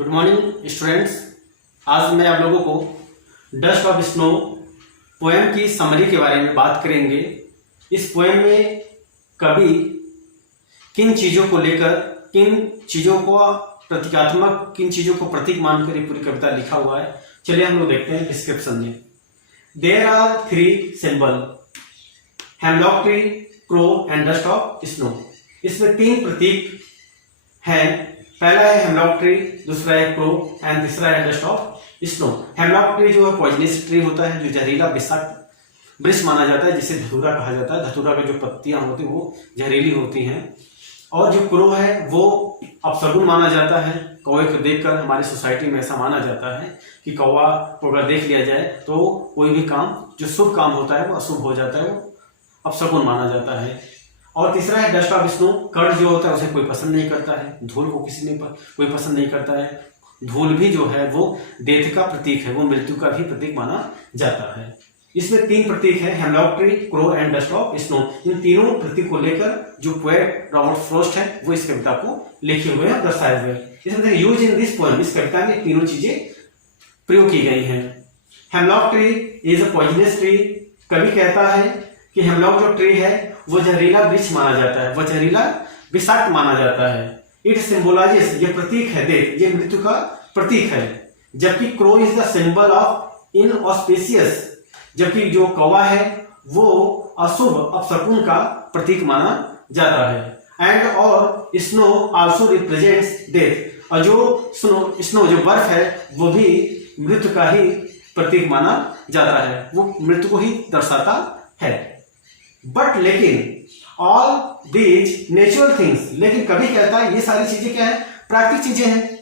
Good morning students. आज मैं आप लोगों को डस्ट ऑफ स्नो पोएम की समरी के बारे में बात करेंगे। इस पोएम में कवि किन चीज़ों को लेकर, किन चीज़ों को प्रतीकात्मक, किन चीज़ों को प्रतीक मानकर ये पूरी कविता लिखा हुआ है। चलिए हम लोग देखते हैं डिस्क्रिप्शन में। There are 3 symbol, hemlock tree, crow and dust of snow. इसमें 3 प्रतीक हैं। पहला है हेमलॉक ट्री, दूसरा है क्रो एंड तीसरा है dust of snow. Hemlock tree जो है पॉइजनस ट्री होता है, जो जहरीला विषाक्त वृक्ष माना जाता है, जिसे धतूरा कहा जाता है। धतूरा की जो पत्तियां होती हैं वो जहरीली होती हैं। और जो क्रो है वो अपशगुन माना जाता है। कौवे को देखकर हमारी सोसाइटी में ऐसा माना जाता है कि कौवा को अगर देख लिया जाए तो कोई भी काम जो शुभ काम होता है वो अशुभ हो जाता है, वो अपशगुन माना जाता है। और तीसरा है डस्ट ऑफ स्नो। कड़ जो होता है उसे कोई पसंद नहीं करता है, धूल को कोई पसंद नहीं करता है। धूल भी जो है वो डेथ का प्रतीक है, वो मृत्यु का भी प्रतीक माना जाता है। इसमें 3 प्रतीक है, hemlock tree, crow and dust of snow. इन तीनों प्रतीक को लेकर जो पोएट रॉबर्ट फ्रॉस्ट है वो इस कविता को लिखे हुए हैं, दर्शाए हुए हैं। इसमें यूज इन दिस पोएम, इस कविता में तीनों चीजें प्रयोग की गई हैं। Hemlock tree is a poisonous tree. कवि कहता है कि हेमलॉक जो ट्री है वो जहरीला वृक्ष माना जाता है, वो जहरीला विषाक्त माना जाता है। इट सिंबलाइजेस, ये प्रतीक है, देख ये मृत्यु का प्रतीक है। जबकि crow is the symbol of inauspicious, जबकि जो कौवा है वो अशुभ अपशकुन का प्रतीक माना जाता है। एंड और स्नो आल्सो रिप्रेजेंट्स डेथ, और जो स्नो जो बर्फ है वो भी मृत्यु का ही प्रतीक माना जाता है, वो मृत्यु को ही दर्शाता है। बट लेकिन ऑल दीज नेचुरल थिंग्स, लेकिन कभी कहता है ये सारी चीजें क्या है, प्राकृतिक चीजें हैं।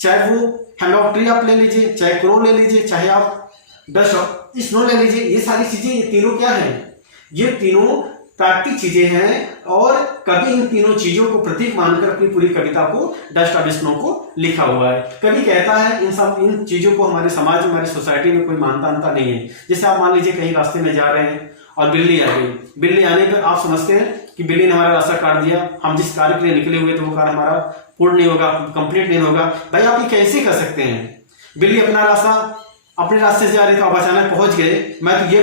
चाहे वो हेमलॉक ट्री आप ले लीजिए, चाहे क्रो ले लीजिए, चाहे आप डस्ट ऑफ स्नो ले लीजिए, ये सारी चीजें, ये तीनों क्या है, ये तीनों प्राकृतिक चीजें हैं। और कभी इन तीनों चीजों को प्रतीक मानकर अपनी पूरी कविता को डस्ट ऑफ स्नो को लिखा हुआ है। कभी कहता है इन चीजों को हमारे समाज में, हमारी सोसाइटी में कोई मानता नहीं है। जैसे आप मान लीजिए कहीं रास्ते में जा रहे हैं और बिल्ली आ गई, बिल्ली आने पर आप समझते हैं कि बिल्ली ने हमारा रास्ता काट दिया, हम जिस कार्य के लिए निकले हुए थे वो कार्य हमारा पूर्ण नहीं होगा, कंप्लीट नहीं होगा। भाई आप ये कैसे कर सकते हैं? बिल्ली अपना रास्ता अपने रास्ते से जा रही तो आप अचानक पहुंच गए। मैं ये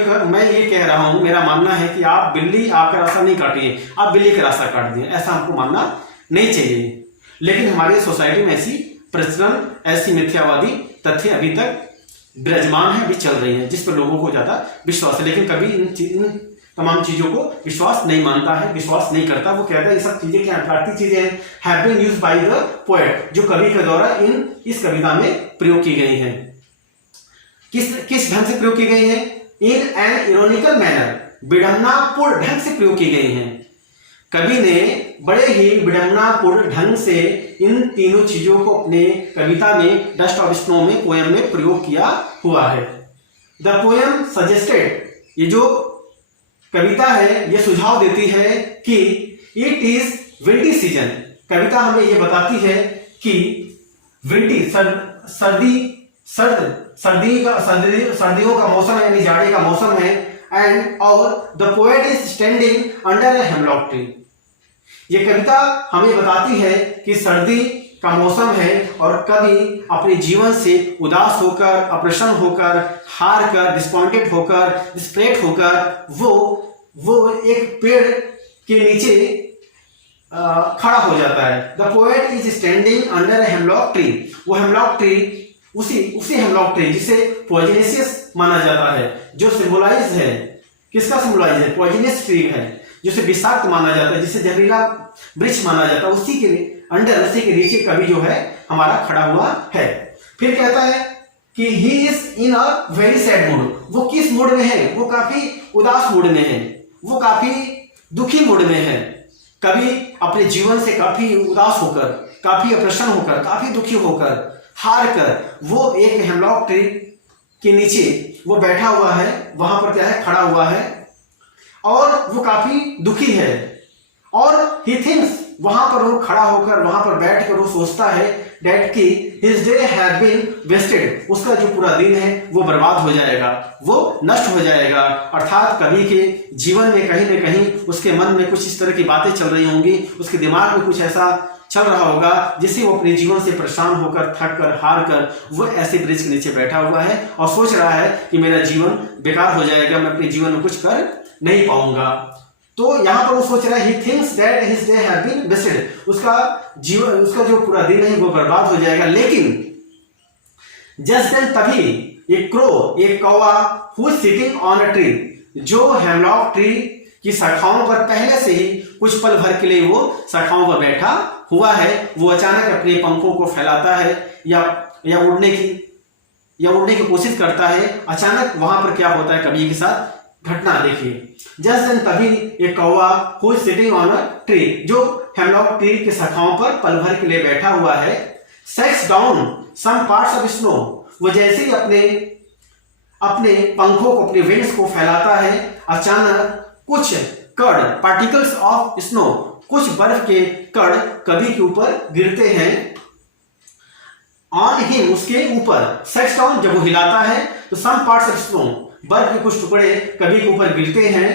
कह रहा हूं, मेरा मानना है कि आप बिल्ली आपका रास्ता नहीं काटिए, आप बिल्ली का रास्ता काट दिए, ऐसा हमको मानना नहीं चाहिए। लेकिन हमारी सोसाइटी में ऐसी प्रचलन, ऐसी मिथ्यावादी तथ्य अभी तक विराजमान है, अभी चल रही है, जिस पर लोगों को ज्यादा विश्वास है। लेकिन कभी इन तमाम चीजों को विश्वास नहीं मानता है, विश्वास नहीं करता। वो कहता है ये सब चीजें क्या प्राकृतिक चीजें हैं, have been used by the poet, जो कवि के द्वारा इस कविता में प्रयोग की गई हैं। किस ढंग से प्रयोग की गई है? इन एन इरोनिकल मैनर, विडंबनापूर्ण ढंग से प्रयोग की गई हैं। कवि ने बड़े ही विडंबनापूर्ण ढंग से इन तीनों चीजों को अपने कविता में डस्ट ऑफ स्नो में, पोएम में प्रयोग किया हुआ है। द पोएम सजेस्टेड, ये जो कविता है ये सुझाव देती है कि इट इज विंटी सीजन। कविता हमें ये बताती है कि विंटी सर्दियों का मौसम है, यानी जाड़े का मौसम है। एंड और the poet is standing under a hemlock tree. ये कविता हमें बताती है कि सर्दी का मौसम है और कवि अपने जीवन से उदास होकर, अप्रसन्न होकर, हार कर, डिसपॉइंटेड होकर, डिस्परेट होकर वो एक पेड़ के नीचे खड़ा हो जाता है। The poet is standing under a hemlock tree. वो हेमलॉक ट्री, उसी हेमलॉक ट्री जिसे पॉइजनस माना जाता है, जो सिंबलाइज है, किसका सिंबलाइज है? पॉइजनस ट्री है, जिसे विषाक्त माना जाता है, जिसे जहरीला वृक्ष माना जाता है। उसी के अंडर, उसी के नीचे कवि जो है हमारा खड़ा हुआ है। फिर कहता है कि he is in a very sad mood. वो किस मूड में है? वो काफी उदास मूड में है, वो काफी दुखी मूड में है। कवि अपने जीवन से काफी उदास होकर, काफी अप्रसन्न होकर, काफी दुखी होकर, हार कर वो एक हेमलॉक ट्री के नीचे वो बैठा हुआ है, वहां पर क्या है, खड़ा हुआ है, और वो काफी दुखी है। और ही थिंक्स, वहां पर वो खड़ा होकर, वहां पर बैठकर वो सोचता है डेट की his day have been wasted, उसका जो पूरा दिन है वो बर्बाद हो जाएगा, वो नष्ट हो जाएगा। अर्थात कवि के जीवन में कहीं न कहीं उसके मन में कुछ इस तरह की बातें चल रही होंगी, उसके दिमाग में कुछ ऐसा चल रहा होगा, जिससे वो अपने जीवन से परेशान होकर, थक कर, हार कर वो ऐसे ब्रिज के नीचे बैठा हुआ है और सोच रहा है कि मेरा जीवन बेकार हो जाएगा, मैं अपने जीवन में कुछ कर नहीं पाऊंगा। तो यहाँ पर वो सोच रहा है, he thinks that his day have been wasted, उसका जीवन, उसका जो पूरा दिन है वो बर्बाद हो जाएगा। लेकिन जस्ट देन, तभी एक क्रो, एक कौवा, who is sitting on a tree, जो हेमलॉक ट्री की शाखाओं पर पहले से ही कुछ पल भर के लिए वो शाखाओं पर बैठा हुआ है, वो अचानक अपने पंखों को फैलाता है या उड़ने की कोशिश करता है। अचानक वहां पर क्या होता है, कभी के साथ घटना देखिए। जस्ट देन, तभी एक कौवा, who is sitting on a tree, जो हेमलॉक ट्री की शाखाओं पर पल भर के लिए बैठा हुआ है, sets down some parts of snow, वो जैसे ही अपने पंखों को, अपने विंग्स को फैलाता है, अचानक कुछ कण, पार्टिकल्स ऑफ स्नो, कुछ बर्फ के कण कभी के ऊपर गिरते हैं ऑन हिम, उसके ऊपर। सेट्स डाउन, जब वो हिलाता है तो सम पार्ट्स ऑफ स्नो, बर्फ के कुछ टुकड़े कभी के ऊपर गिरते हैं।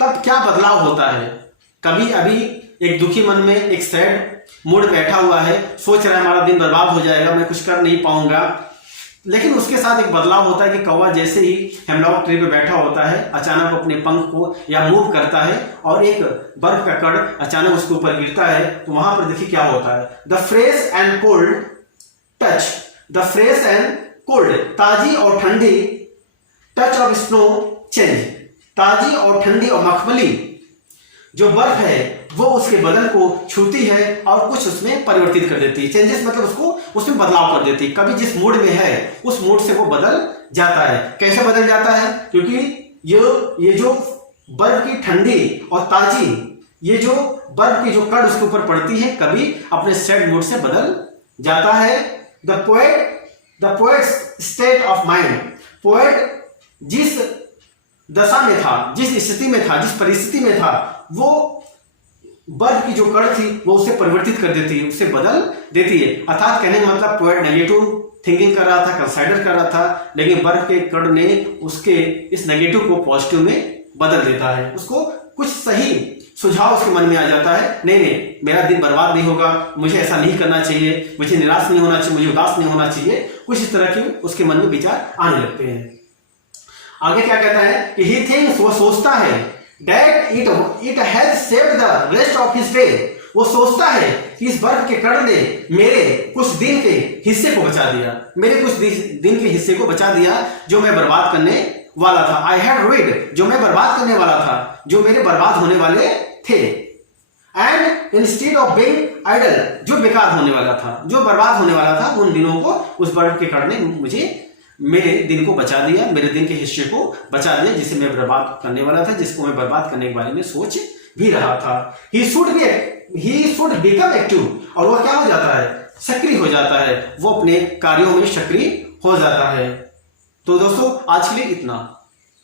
तब क्या बदलाव होता है, कभी अभी एक दुखी मन में, एक सैड मूड बैठा हुआ है, सोच रहा है हमारा दिन बर्बाद हो जाएगा, मैं कुछ कर नहीं पाऊंगा। लेकिन उसके साथ एक बदलाव होता है कि कौवा जैसे ही हेमलॉक ट्री पे बैठा होता है, अचानक अपने पंख को या मूव करता है और एक बर्फ का कण अचानक उसके ऊपर गिरता है। तो वहां पर देखिए क्या होता है, the fresh and cold touch, the fresh and cold, ताजी और ठंडी, टच ऑफ स्नो चेंज, ताजी और ठंडी और मखमली जो बर्फ है वो उसके बदन को छूती है और कुछ उसमें परिवर्तित कर देती है। चेंजेस मतलब उसको उसमें बदलाव कर देती है। कभी जिस मूड में है उस मूड से वो बदल जाता है। कैसे बदल जाता है, क्योंकि ये जो बर्फ की ठंडी और ताजी, ये जो बर्फ की जो कण उसके ऊपर पड़ती है, कभी अपने सैड मूड से बदल जाता है। The poet state of mind, poet जिस दशा में था, जिस स्थिति में था, जिस परिस्थिति में था, वो बर्फ की जो कण थी वो उसे परिवर्तित कर देती है, उसे बदल देती है। अर्थात कहने का मतलब पोएट नेगेटिव थिंकिंग कर रहा था, कंसाइडर कर रहा था, लेकिन बर्फ के कण ने उसके इस नेगेटिव को पॉजिटिव में बदल देता है। उसको कुछ सही सुझाव उसके मन में आ जाता है, नहीं मेरा दिन बर्बाद नहीं होगा, मुझे ऐसा नहीं करना चाहिए, मुझे निराश नहीं होना चाहिए, मुझे उदास नहीं होना चाहिए, कुछ इस तरह के उसके मन में विचार आने लगते हैं। आगे क्या कहता है कि he thinks, वो सोचता है, that it has saved the rest of his day, वो सोचता है कि इस बर्फ के कण ने मेरे कुछ दिन के हिस्से को बचा दिया, मेरे कुछ दिन के हिस्से को बचा दिया जो मैं बर्बाद करने वाला था। I had ruined, जो मैं बर्बाद करने वाला था, जो मेरे बर्बाद होने वाले थे। And instead of being idle, जो बेकार होने वाला था, जो बर्बाद होने वाला था, उन दिनों को उस बर्फ के कण ने मुझे मेरे दिन को बचा दिया, मेरे दिन के हिस्से को बचा दिया, जिसे मैं बर्बाद करने वाला था, जिसको मैं बर्बाद करने के बारे में सोच भी रहा था। He should become active, और वो क्या हो जाता है, सक्रिय हो जाता है, वो अपने कार्यों में सक्रिय हो जाता है। तो दोस्तों आज के लिए इतना।